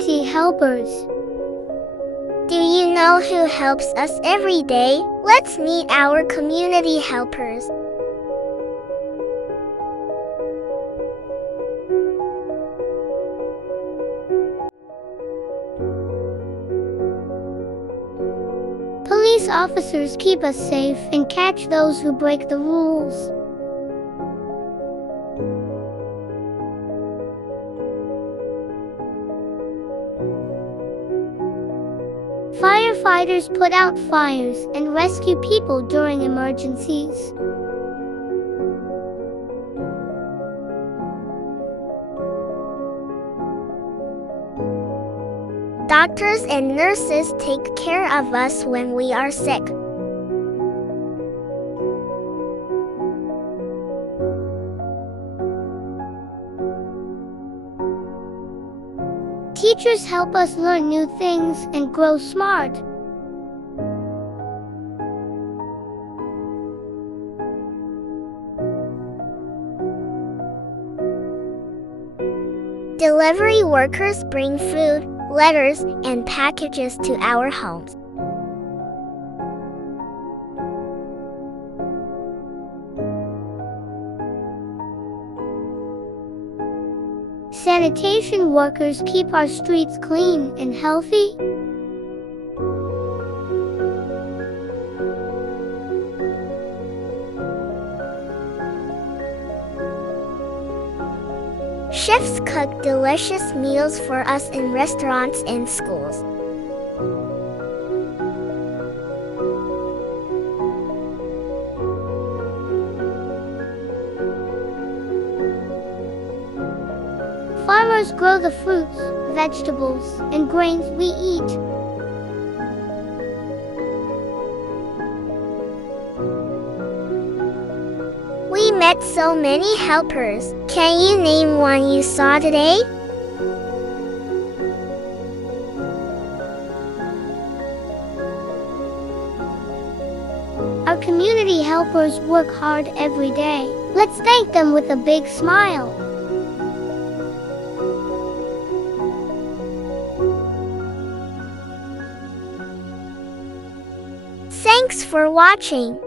community helpers. Do you know who helps us every day? Let's meet our community helpers. Police officers keep us safe and catch those who break the rules. Firefighters put out fires and rescue people during emergencies. Doctors and nurses take care of us when we are sick. Teachers help us learn new things and grow smart. Delivery workers bring food, letters, and packages to our homes. Sanitation workers keep our streets clean and healthy. Chefs cook delicious meals for us in restaurants and schools. Farmers grow the fruits, vegetables, and grains we eat. We met so many helpers. Can you name one you saw today? Our community helpers work hard every day. Let's thank them with a big smile. Thanks for watching.